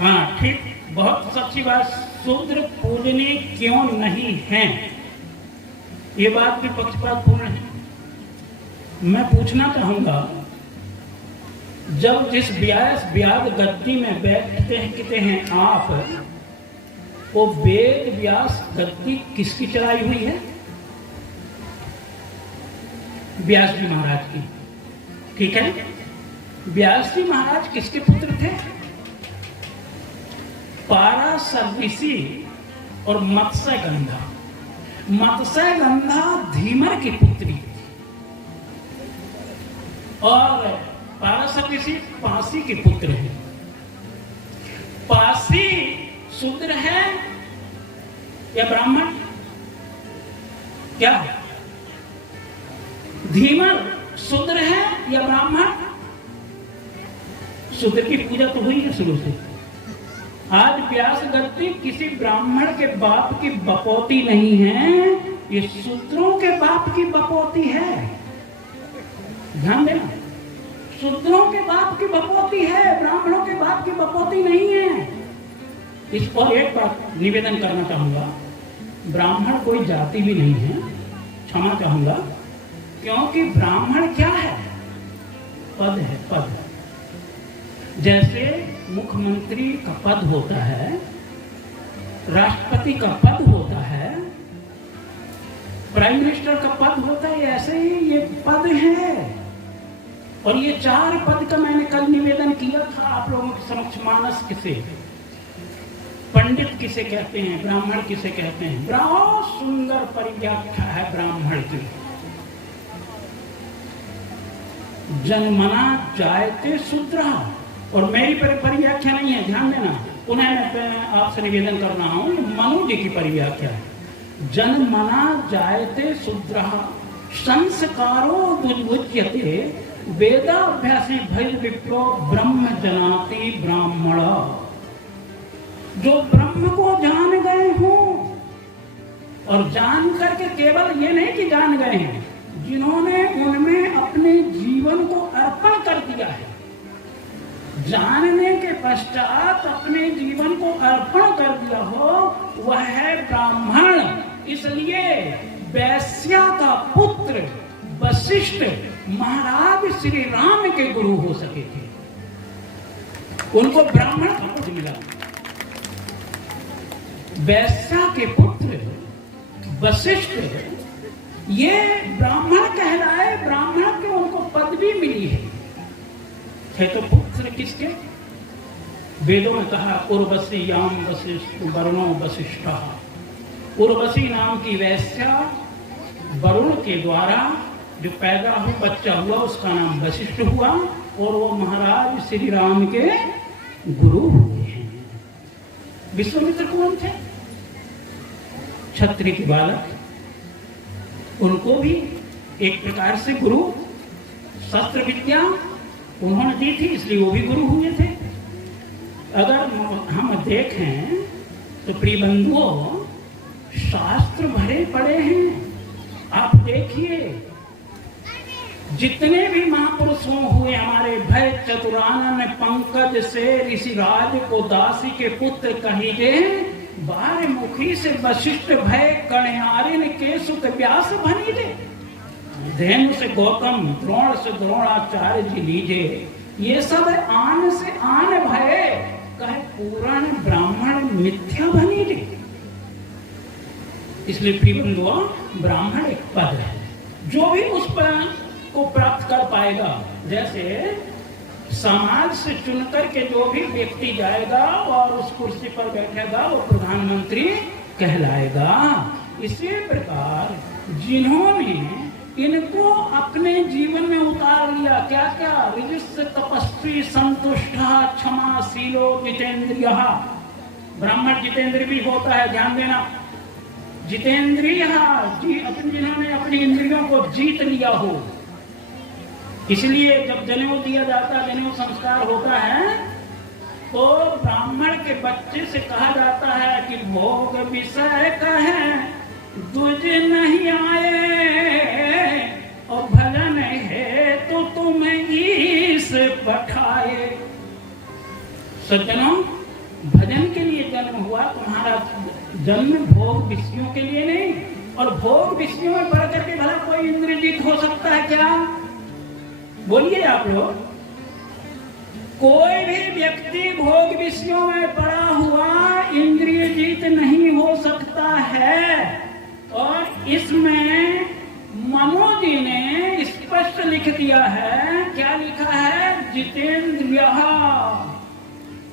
हाँ ठीक, बहुत सच्ची बात। शूद्र पूजनीय क्यों नहीं है, ये बात भी पक्षपातपूर्ण है। मैं पूछना चाहूंगा, जब जिस व्यास गद्दी में बैठते हैं आप, वो वेद व्यास गद्दी किसकी चलाई हुई है? व्यास जी महाराज की। ठीक है, व्यास जी महाराज किसके पुत्र थे? पाराशर्यसी और मत्स्यगंधा। मत्स्यगंधा धीमर की पुत्री और पाराशर्यसी पासी के पुत्र है। पासी शूद्र है या ब्राह्मण? क्या धीमर शूद्र है या ब्राह्मण? शूद्र की पूजा तो हुई है शुरू से। आज व्यास गद्दी किसी ब्राह्मण के बाप की बपौती नहीं है, ये शूद्रों के बाप की बपौती है। ध्यान देना, शूद्रों के बाप की बपौती है, ब्राह्मणों के बाप की बपौती नहीं है। इस पर एक बात निवेदन करना चाहूंगा, ब्राह्मण कोई जाति भी नहीं है, क्षमा चाहूंगा, क्योंकि ब्राह्मण क्या है? पद है, पद। जैसे मुख्यमंत्री का पद होता है, राष्ट्रपति का पद होता है, प्राइम मिनिस्टर का पद होता है, ऐसे ही ये पद है। और ये 4 पद का मैंने कल निवेदन किया था आप लोगों के समक्ष। मानस किसे, पंडित किसे कहते हैं, ब्राह्मण किसे कहते हैं? बहुत सुंदर परिव्याख्या है ब्राह्मण की। जन्मना जायते शूद्रः, और मेरी परिव्याख्या नहीं है, ध्यान देना। पुनः मैं आपसे निवेदन कर रहा हूं, मनु जी की परिव्याख्या है। जन्मना जायते शूद्रः संस्कारो दुर्मुच्यते वेदाभ्यासी भय विप्रो ब्रह्म जनाति ब्राह्मण। जो ब्रह्म को जान गए हो, और जान करके केवल ये नहीं कि जान गए हैं, जिन्होंने उनमें अपने जीवन को अर्पण कर दिया है, जानने के पश्चात अपने जीवन को अर्पण कर दिया हो, वह है ब्राह्मण। इसलिए वैश्या का पुत्र वशिष्ठ महाराज श्री राम के गुरु हो सके थे, उनको ब्राह्मण का पद मिला। वैश्या के पुत्र वशिष्ठ ये ब्राह्मण कहलाए, ब्राह्मण के उनको पदवी मिली है। तो पुत्र किसके? वेदों में कहा उर्वशी याम वशिष्ठ वरुणो वशिष्ठ। उर्वशी नाम की वैश्या वरुण के द्वारा जो पैदा हुआ, बच्चा हुआ, उसका नाम वशिष्ठ हुआ, और वो महाराज श्री राम के गुरु हुए हैं। विश्वामित्र कौन थे? क्षत्रिय के बालक, उनको भी एक प्रकार से गुरु शस्त्र विद्या उन्होंने दी थी, इसलिए वो भी गुरु हुए थे। अगर हम देखें तो प्रिय बंधुओं, शास्त्र भरे पड़े हैं। आप देखिए, जितने भी महापुरुषों हुए हमारे, भय चतुरानन पंकज से ऋषिराज को दासी के पुत्र कहिगे, बारमुखी से वशिष्ठ भय कण्यारिन के सुत व्यास भनीजे। धेनु से गौतम, द्रोण से द्रोणाचार्य जी लीजे। ये सब आन से आन भय कहे पूर्ण ब्राह्मण मिथ्या भनीजे। इसलिए प्रिय बंधुओं, ब्राह्मण एक पद है, जो भी उस पर को प्राप्त कर पाएगा। जैसे समाज से चुनकर के जो भी व्यक्ति जाएगा और उस कुर्सी पर बैठेगा, वो प्रधानमंत्री कहलाएगा। इसी प्रकार जिन्होंने इनको अपने जीवन में उतार लिया, क्या क्या? ऋजुस्य तपस्वी संतुष्टः क्षमाशीलो जितेंद्रियः। ब्राह्मण जितेंद्र भी होता है, ध्यान देना। जितेंद्रिय जिन्होंने अपनी इंद्रियों को जीत लिया हो। इसलिए जब जनेऊ दिया जाता है, जनेऊ संस्कार होता है, तो ब्राह्मण के बच्चे से कहा जाता है कि भोग विषय कहे दुज नहीं आए, और भजन है तो तुम ईश पठाए। सज्जनों, भजन के लिए जन्म हुआ, तुम्हारा जन्म भोग विषयों के लिए नहीं। और भोग विषयों में पढ़ करके भला कोई इंद्रजीत हो सकता है क्या? बोलिए आप लोग। कोई भी व्यक्ति भोग विषयों में पड़ा हुआ इंद्रिय जीत नहीं हो सकता है। और इसमें मनोज जी ने स्पष्ट लिख दिया है। क्या लिखा है? जितेंद्रियः,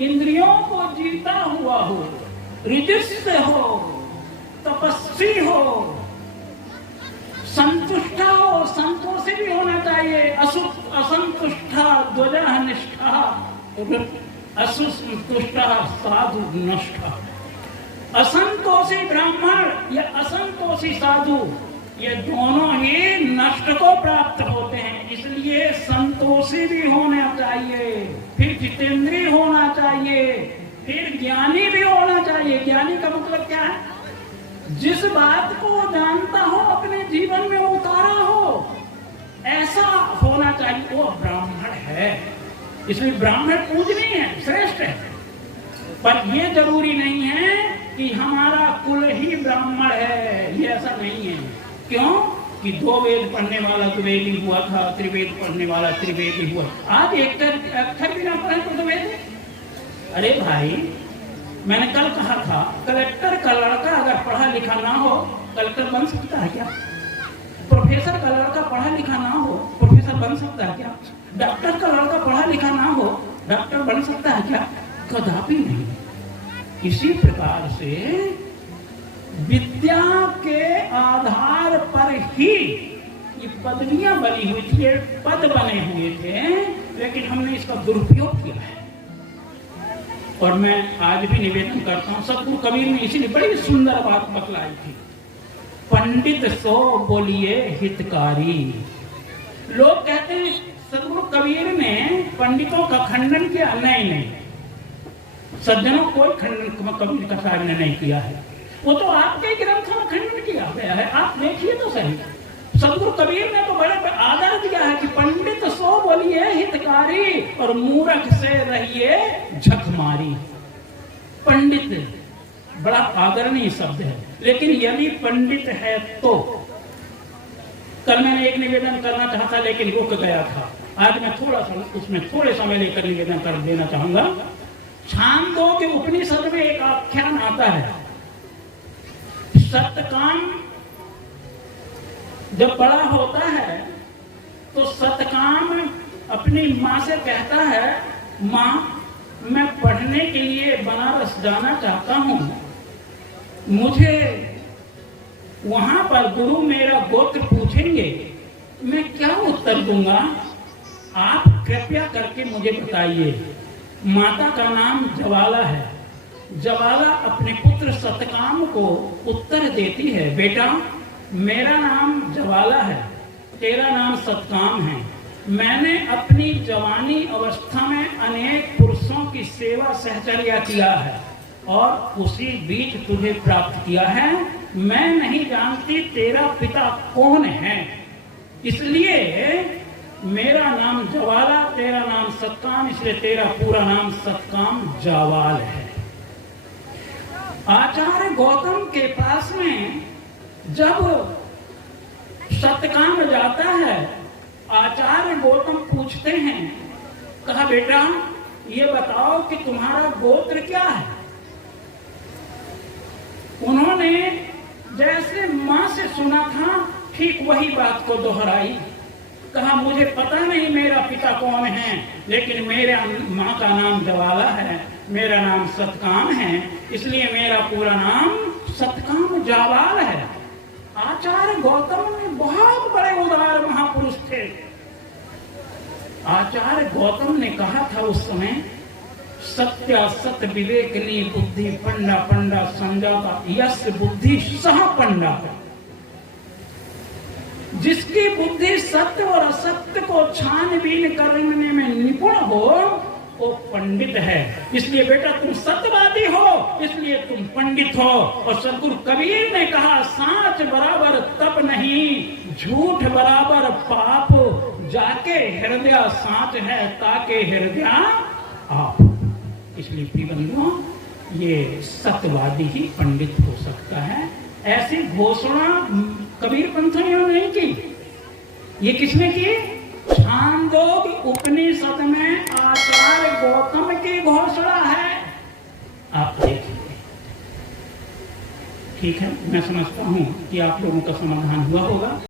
इंद्रियों को जीता हुआ हो, ऋजुष्य हो, तपस्वी हो, संतुष्टा हो, संतोषी भी होना चाहिए। असंतुष्टा द्वजः निष्ठा, असंतुष्टा साधु नष्टा। असंतोषी ब्राह्मण या असंतोषी साधु, ये दोनों ही नष्ट को प्राप्त होते हैं। इसलिए संतोषी भी होना चाहिए, फिर जितेंद्रिय होना चाहिए, फिर ज्ञानी भी होना चाहिए। ज्ञानी का मतलब क्या है? जिस बात को जानता हो अपने जीवन में उतारा हो, ऐसा होना चाहिए। वो ब्राह्मण है। इसलिए ब्राह्मण पूजनीय है, श्रेष्ठ है। पर यह जरूरी नहीं है कि हमारा कुल ही ब्राह्मण है, ये ऐसा नहीं है। क्यों? कि 2 वेद पढ़ने वाला द्विवेदी हुआ था, त्रिवेद पढ़ने वाला त्रिवेदी हुआ। आज एक अक्षर भी ना पढ़े तो वेद। अरे भाई, मैंने कल कहा था, कलेक्टर का लड़का अगर पढ़ा लिखा ना हो, कलेक्टर बन सकता है क्या? प्रोफेसर का लड़का पढ़ा लिखा ना हो, प्रोफेसर बन सकता है क्या? डॉक्टर का लड़का पढ़ा लिखा ना हो, डॉक्टर बन सकता है क्या? कदापि नहीं। इसी प्रकार से विद्या के आधार पर ही ये पदवियां बनी हुई थी, ये पद बने हुए थे, लेकिन हमने इसका दुरुपयोग किया है। और मैं आज भी निवेदन करता हूं, सतगुरु कबीर ने इसीलिए बड़ी सुंदर बात बतलाई थी, पंडित सो बोलिए हितकारी। लोग कहते हैं सतगुरु कबीर ने पंडितों का खंडन किया। नहीं नहीं, सज्जनों कोई खंडन कबीर का साहब ने नहीं किया है। वो तो आपके ग्रंथों में खंडन किया गया है, आप देखिए तो सही। सतगुरु कबीर ने तो बड़े आदर दिया है कि पंडित सो बोलिए हितकारी और मूर्ख से रहिए झकमारी। पंडित बड़ा आदरणीय शब्द है, लेकिन यदि पंडित है तो। कल मैंने एक निवेदन करना चाहता लेकिन रुक गया था। आज मैं थोड़ा सा उसमें थोड़े समय लेकर निवेदन कर देना चाहूंगा। छांदोग्य के उपनिषद में एक आख्यान आता है, सतकाम जब बड़ा होता है तो सतकाम अपनी माँ से कहता है, माँ मैं पढ़ने के लिए बनारस जाना चाहता हूँ, मुझे वहां पर गुरु मेरा गोत्र पूछेंगे, मैं क्या उत्तर दूंगा? आप कृपया करके मुझे बताइए। माता का नाम ज्वाला है। ज्वाला अपने पुत्र सतकाम को उत्तर देती है, बेटा मेरा नाम ज्वाला है, तेरा नाम सतकाम है। मैंने अपनी जवानी अवस्था में अनेक पुरुषों की सेवा सहचर्या किया है और उसी बीच तुझे प्राप्त किया है। मैं नहीं जानती तेरा पिता कौन है, इसलिए मेरा नाम ज्वाला, तेरा नाम सतकाम, इसलिए तेरा पूरा नाम सतकाम जावाल है। आचार्य गौतम के पास में जब सतकाम जाता है, आचार्य गौतम पूछते हैं, कहा बेटा ये बताओ कि तुम्हारा गोत्र क्या है? उन्होंने जैसे मां से सुना था ठीक वही बात को दोहराई। कहा मुझे पता नहीं मेरा पिता कौन है, लेकिन मेरे माँ का नाम ज्वाला है, मेरा नाम सतकाम है, इसलिए मेरा पूरा नाम सतकाम जावाल है। आचार्य गौतम में बहुत बड़े उदार महापुरुष थे। आचार्य गौतम ने कहा था उस समय, सत्या सत्य विवेकनी बुद्धि पंडा पंडा संजाता यस बुद्धि सह पंडा। जिसकी बुद्धि सत्य और असत्य को छानबीन करने में निपुण हो वो पंडित है। इसलिए बेटा तुम सत्यवादी हो, इसलिए तुम पंडित हो। और सतगुरु कबीर ने कहा, सांच बराबर तप नहीं, झूठ बराबर पाप, जाके हृदय सांच है ताके हृदय आप। इसलिए प्रिय बंधुओं, ये सत्यवादी ही पंडित हो सकता है। ऐसी घोषणा कबीर पंथ ने नहीं की। ये किसने की? छांदोग्य उपनिषद में आचार्य गौतम की घोषणा है। आप देखिए। ठीक है, मैं समझता हूं कि आप लोगों का समाधान हुआ होगा।